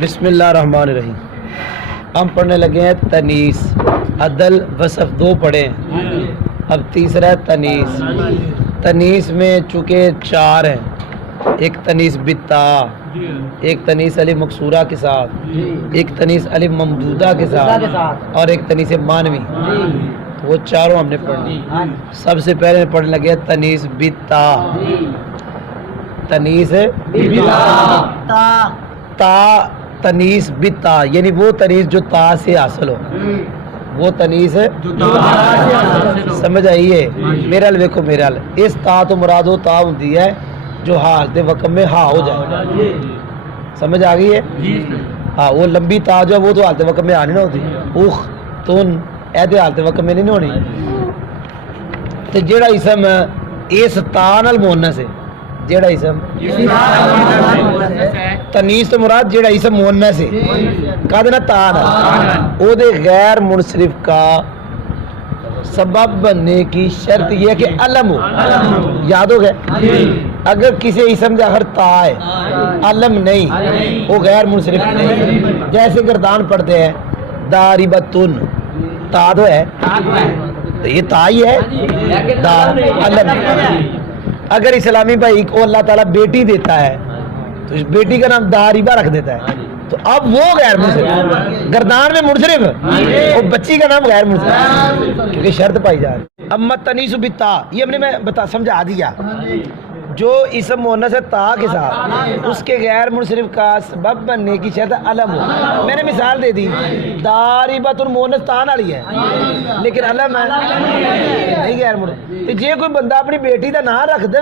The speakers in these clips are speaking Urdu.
بسم اللہ الرحمن الرحیم. ہم پڑھنے لگے ہیں تنیس. عدل وصف دو پڑھے ہیں, اب تیسرا ہے تنیس. تنیس میں چونکہ چار ہیں, ایک تنیس بتا, ایک تنیس الف مکسورہ کے ساتھ, ایک تنیس الف ممدودہ کے ساتھ, اور ایک تنیس مانوی. وہ چاروں ہم نے پڑھنی. سب سے پہلے پڑھنے لگے تنیس بتا. تنیس تا, تنیس بتا یعنی وہ تنیس جو تا سے حاصل ہو, وہ تنیس سمجھ آئیے. میرا ویکھو میرا اس تا تو مراد وہ تا ہوتی ہے جو حالت وقم میں ہا ہو جائے. سمجھ آ گئی ہے. ہاں وہ لمبی تا جو ہے وہ تو حالت وقم میں ہا نہیں نہ ہوتی. اوخ تن ایدے حالت وقم میں نہیں ہونی. تو جیڑا اسم اس تا نال مونس ہے, جیڑا اسم تنیس تو مراد جیڑا اسم مونس ہے کدنا تا او دے غیر منصرف کا سبب بننے کی شرط یہ ہے کہ علم ہو. یاد ہو گئے. اگر کسی اسم دے آخر تا ہے علم نہیں, وہ غیر منصرف نہیں. جیسے گردان پڑھتے ہیں داربتن, تا تو ہے, تو یہ تا ہی ہے, دار علم. اگر اسلامی بھائی کو اللہ تعالیٰ بیٹی دیتا ہے تو اس بیٹی کا نام داربہ رکھ دیتا ہے, تو اب وہ غیر منصرف. گردان میں منصرف, وہ بچی کا نام غیر منصرف کیونکہ شرط پائی جا رہی. اما تنیس بتا, یہ ہم نے میں سمجھا دیا. جو اسم مونس ہے تا کے ساتھ, اس کے غیر منصرف کا سبب بننے کی شرط علم ہو. میں نے مثال دے دی, داربۃ مونس تا والی ہے لیکن علم ہے نہیں غیر منصرف. جے کوئی بندہ اپنی بیٹی کا نام رکھ دے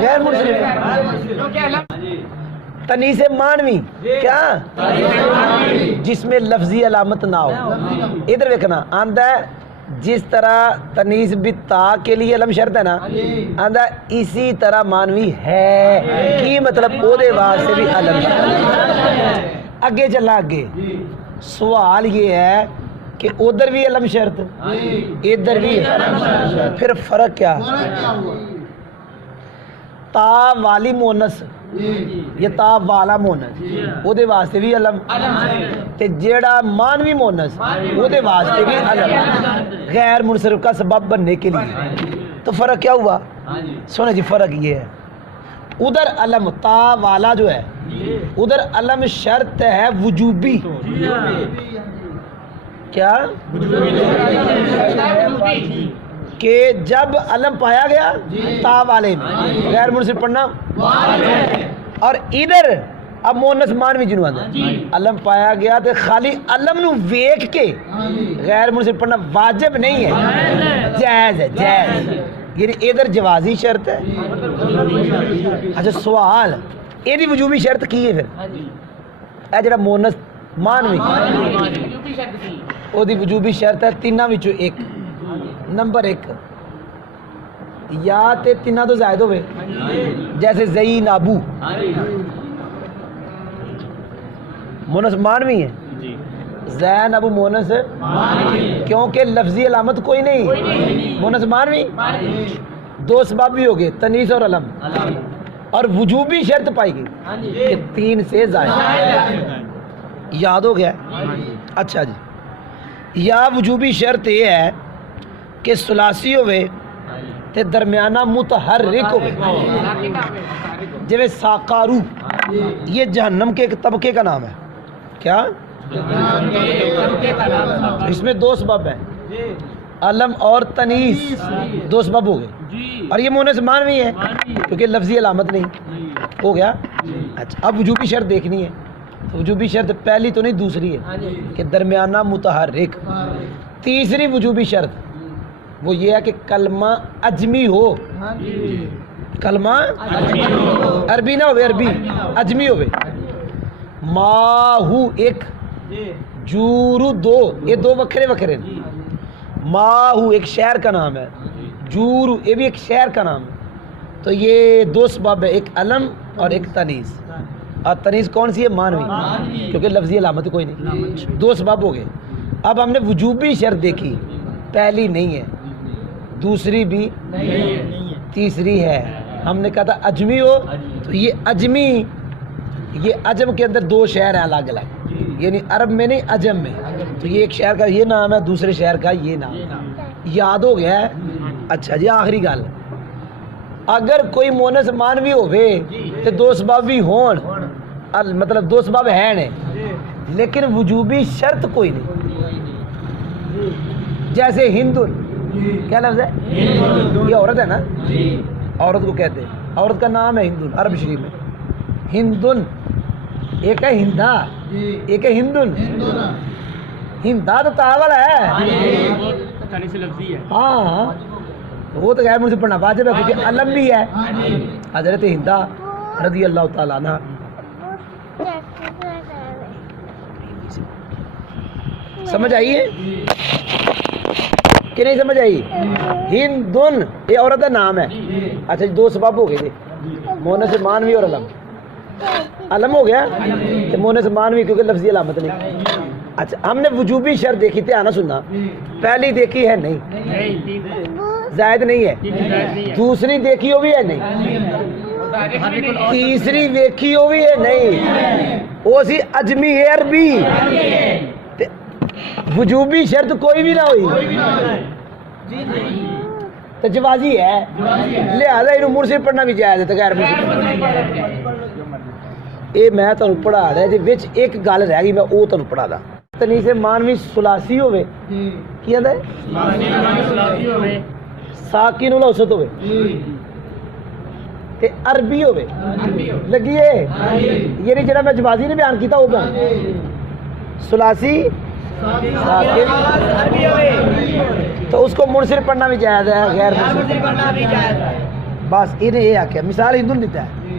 غیر منصرف. تنیس مانوی کیا, جس میں لفظی علامت نہ ہو. ادھر دیکھنا آندا ہے جس طرح تنیس بتا کے لیے علم شرط ہے نا, آندا اسی طرح مانوی ہے کی مطلب او دے واسطے بھی علم. اگے چلا اگے سوال یہ ہے کہ ادھر بھی علم شرط ادھر بھی, پھر فرق کیا. تا والی مونس یا تا والا مونس او دے واسطے بھی علم, تے جیڑا مانوی مونس او دے واسطے بھی علم غیر منصرف کا سبب بننے کے لیے. تو فرق کیا ہوا سونا جی. فرق یہ ہے ادھر علم تا والا جو ہے ادھر علم شرط ہے وجوبی. کیا کہ جب علم پایا گیا تا والے میں غیر منصرف پڑھنا, اور ادھر اب مونس مانوی جنوں آتا علم پایا گیا تو خالی علم نو ویکھ کے غیر منصرف پڑھنا واجب نہیں ہے, جائز ہے. جائز یعنی ادھر جوازی شرط ہے. اچھا سوال یہ وجوبی شرط کی ہے. پھر اے جڑا مونس مانوی او دی وجوبی شرط ہے تیناں وچوں ایک. نمبر ایک, یا تے تیناں تو زائد ہوئے, جیسے زین ابو مونس مانوی ہے, زین ابو مونس کیونکہ لفظی علامت کوئی نہیں, مونس مانوی. دو سبب بھی ہو گئے تنیس اور علم, اور وجوبی شرط پائی گئی کہ تین سے زائد. یاد ہو گیا. اچھا جی, یا وجوبی شرط یہ ہے کہ ثلاثی ہوئے تے درمیانہ متحرک ہوئے. جیسے ساقارو, یہ جہنم کے ایک طبقے کا نام ہے. کیا اس میں دو سبب ہیں, علم اور تنیس, دو سبب ہو گئے, اور یہ مونس مانوی ہے کیونکہ لفظی علامت نہیں. ہو گیا. اچھا اب وجوبی شرط دیکھنی ہے. تو وجوبی شرط پہلی تو نہیں دوسری ہے کہ درمیانہ متحرک. تیسری وجوبی شرط وہ یہ ہے کہ کلمہ اجمی ہو. کلمہ عربی نہ ہوئے, عربی اجمی ہوئے. ماہو ایک, جورو دو, یہ دو وکھرے وکھرے. ماہو ایک شہر کا نام ہے, جورو یہ بھی ایک شہر کا نام ہے. تو یہ دو سبب ہے, ایک علم اور ایک تنیس. اور تنیس کون سی ہے؟ مانوی, کیونکہ لفظی علامت کوئی نہیں. دو سبب ہو گئے. اب ہم نے وجوبی شرط دیکھی, پہلی نہیں ہے, دوسری بھی تیسری ہے. ہم نے کہا تھا اجمی ہو, تو یہ اجمی یہ عجم کے اندر دو شہر ہیں الگ الگ، یعنی عرب میں نہیں عجم میں، تو یہ ایک شہر کا یہ نام ہے، دوسرے شہر کا یہ نام یاد ہو گیا ہے؟ اچھا جی آخری گل، اگر کوئی مونس مانوی ہوئے تو دو سبب بھی ہون، مطلب دو سبب ہیں نے لیکن وجوبی شرط کوئی نہیں، جیسے ہندن، کیا لفظ ہے؟ یہ عورت ہے نا، عورت کو کہتے ہیں، عورت کا نام ہے ہندن عرب شریف میں، ہندن ایک ہے ہندا، ایک ہے ہندن، ہندا تو تاول ہے، ہاں وہ تو غیر منصف پڑھنا واجب ہے کیونکہ علم بھی ہے، حضرت ہندا رضی اللہ تعالیٰ عنہ۔ سمجھ آئیے کہ نہیں سمجھ آئی؟ ہندن یہ عورت کا نام ہے، اچھا دو سبب ہو گئے جی، مونس مانوی اور علم، علم ہو گیا تو مونس مانوی کیونکہ لفظی علامت نہیں۔ اچھا ہم نے وجوبی شرط دیکھی تھی، آنا سننا، پہلی دیکھی ہے نہیں، زائد نہیں ہے، دوسری دیکھی ہو بھی ہے نہیں، تیسری دیکھی ہو بھی ہے نہیں، وہ سی اجمی ہے عربی، وجوبی شرط کوئی بھی نہ ہوئی تو جوازی ہے، لہذا انہوں مرسل پڑھنا بھی جائز ہے تو غیر مرسل یہ میں تمہیں پڑھا رہا جی وچ ایک گل رہ گئی میں وہ تمہیں پڑھا دا تنیس مانوی سلاسی ہوئے کی آدھا ہے ساکن الاوسط ہوئے تے عربی ہوئے لگیے یعنی جڑا میں جوازی نے بیان کیتا وہ بیان سلاسی ساکن تو اس کو منصرف پڑھنا بھی جائز ہے غیر منصرف پڑھنا بھی جائز ہے، بس انہیں یہ آکھیا مثال ہندن دیتا ہے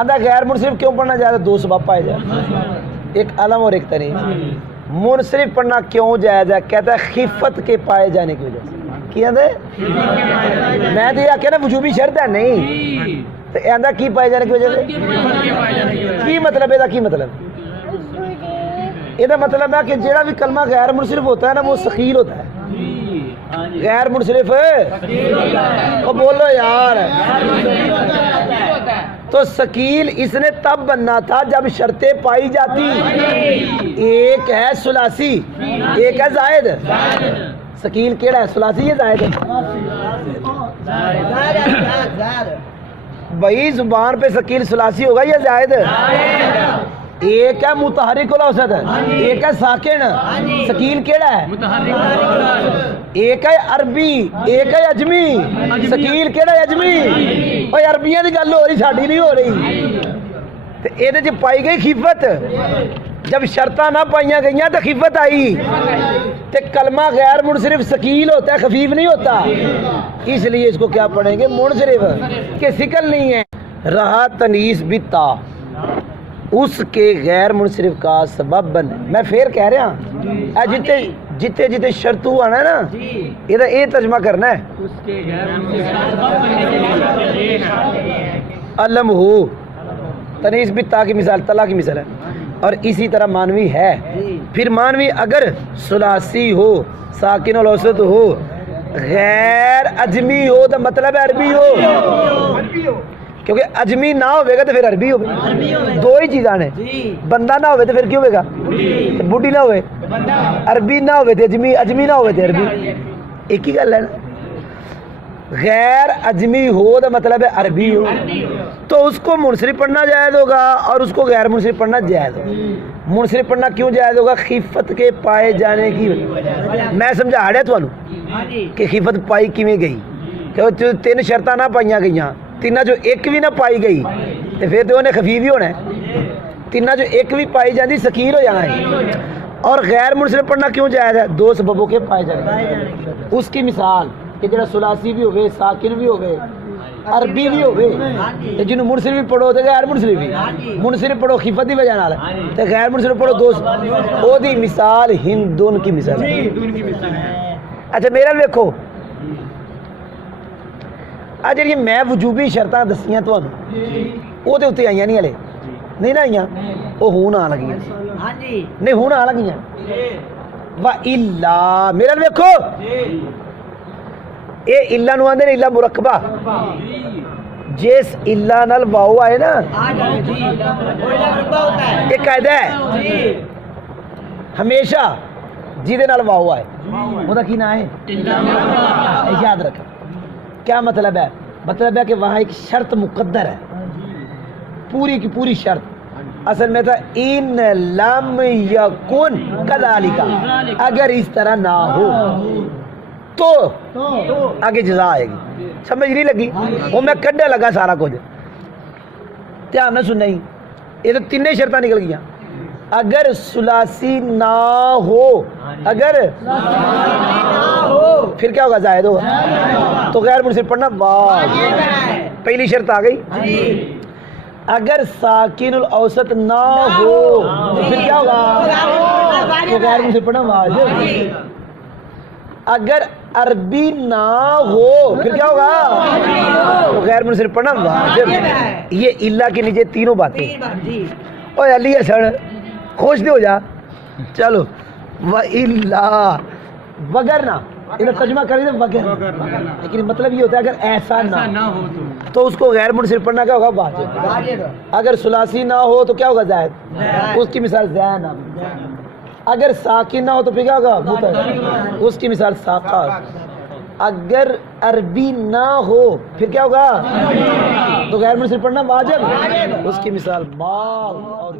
آدھا غیر منصرف کیوں پڑھنا جائز ہے، دو سبب پائے جائے، ایک علم اور ایک تنیس۔ منصرف پڑھنا کیوں جائز ہے، کہتا ہے خفت کے پائے جانے کی وجہ سے، کیا دے میں تو یہ آکھیا نا وجوبی شرط ہے نہیں تو آدھا کی پائے جانے کی وجہ سے کی مطلب ہے، کی مطلب یہ مطلب ہے کہ جیڑا بھی کلمہ غیر منصرف ہوتا ہے نا وہ ثقیل ہوتا ہے، غیر منصرف وہ بولو یار تو ثقیل اس نے تب بننا تھا جب شرطیں پائی جاتی، ایک ہے ثلاثی ایک ہے زائد، ثقیل کیڑا ہے ثلاثی یا زائد ہے؟ بھائی زبان پہ ثقیل ثلاثی ہوگا یا زائد؟ ایک ہے متحرک الاوسط ایک ہے ساکن، ثقیل کیڑا ہے؟ ایک ہے عربی ایک ہے اجمی، ثقیل کیڑا ہے؟ اجمی۔ اوے عربیاں دی گل ہو رہی ساڈی نہیں ہو رہی تے اے دے وچ پائی گئی خفت، جب شرطاں نہ پائیاں گئیاں تو خفت آئی تے کلمہ غیر منصرف ثقیل ہوتا ہے خفیف نہیں ہوتا، اس لیے اس کو کیا پڑھیں گے منصرف کہ ثقل نہیں ہے۔ رہا تنیس بالتا اس کے غیر منصرف کا سبب بن، میں پھر کہہ رہا ہوں جتے جتے جتے شرط ہوا نا نا یہ ترجمہ کرنا ہے، علم ہو تنیس بالتا کی مثال طلا کی مثال ہے، اور اسی طرح مانوی ہے، پھر مانوی اگر ثلاثی ہو ساکن الاوسط ہو غیر اجمی ہو تو مطلب عربی ہو، کیونکہ اجمی نہ ہوئے گا تو پھر عربی ہوئے، دو ہی چیزاں نے، بندہ نہ ہوئے تو پھر کیوں ہوئے گا بڈی نہ ہوئے، عربی نہ ہوئے تو اجمی، اجمی نہ ہوئے تو عربی، ایک ہی گل ہے نا، غیر اجمی ہو تو مطلب ہے عربی ہو تو اس کو منصرف پڑھنا جائز ہوگا اور اس کو غیر منصرف پڑھنا جائز ہوگا۔ منصرف پڑھنا کیوں جائز ہوگا؟ خفت کے پائے جانے کی، میں سمجھا رہا تھانوں کہ خفت پائی کیویں گئی، کہ تین شرطاں نہ پائیاں گئیاں، تینہ جو ایک بھی نہ پائی گئی تو پھر تو انہیں خفیف ہی ہونا ہے، تینہ جو ایک بھی پائی جاتی ثقیل ہو جانا ہے۔ اور غیر منصرف پڑھنا کیوں جائز ہے؟ دو سببوں کے پائے جانے، اس کی مثال کہ جڑا ثلاثی بھی ہوئے ساکن بھی ہوئے عربی بھی ہوئے جنہوں منصرف بھی پڑھو تو غیر منصرف بھی، منصرف پڑھو خفت دی وجہ نال تو غیر منصرف پڑھو دو، او دی مثال ہندون کی مثال ہے۔ اچھا میرا دیکھو آج جی میں وجوبی شرطاں دسیاں تمہیں وہ تو اتنے آئیاں نہیں ہلے نہیں نہ آئیاں وہ ہون آ لگیاں نہیں ہون آ لگیاں وَإِلَّا میرا دیکھو اے الا نو آندے نے الا مرکبہ جس الا نال واو آئے نا یہ قاعدہ ہے ہمیشہ جیدے نال واو آئے وہ کی نہ ہے یاد رکھیں کیا مطلب ہے؟ مطلب ہے کہ وہاں ایک شرط مقدر ہے پوری کی پوری شرط اصل میں تھا ان لم یکن کذالک اگر اس طرح نہ ہو تو آگے جزا آئے گی سمجھ نہیں لگی وہ میں کڈے لگا سارا کچھ دھیان نہ سننا ہی یہ تو تینوں شرطیں نکل گیا اگر ثلاثی نہ ہو اگر پھر کیا ہوگا زائد ہوگا تو غیر منصرف پڑھنا واجب پہلی شرط آ گئی اگر ساکن الاوسط نہ ہو تو پھر کیا ہوگا تو غیر منصرف پڑھنا واجب اگر عربی نہ ہو پھر کیا ہوگا تو غیر منصرف پڑھنا واجب یہ اللہ کے نیچے تینوں باتیں اوے علی حسن خوش نہیں ہو جا چلو وَإِلَّا وگرنہ انہیں ترجمہ کریں تو وگر لیکن مطلب یہ ہوتا ہے اگر ایسا نہ ہو تو اس کو غیر منصرف پڑھنا کیا ہوگا واجب اگر ثلاثی نہ ہو تو کیا ہوگا زائد اس کی مثال زین اگر ساکن نہ ہو تو پھر کیا ہوگا متحرک اس کی مثال ساقات اگر عربی نہ ہو پھر کیا ہوگا تو غیر منصرف پڑھنا واجب اس کی مثال باغ اور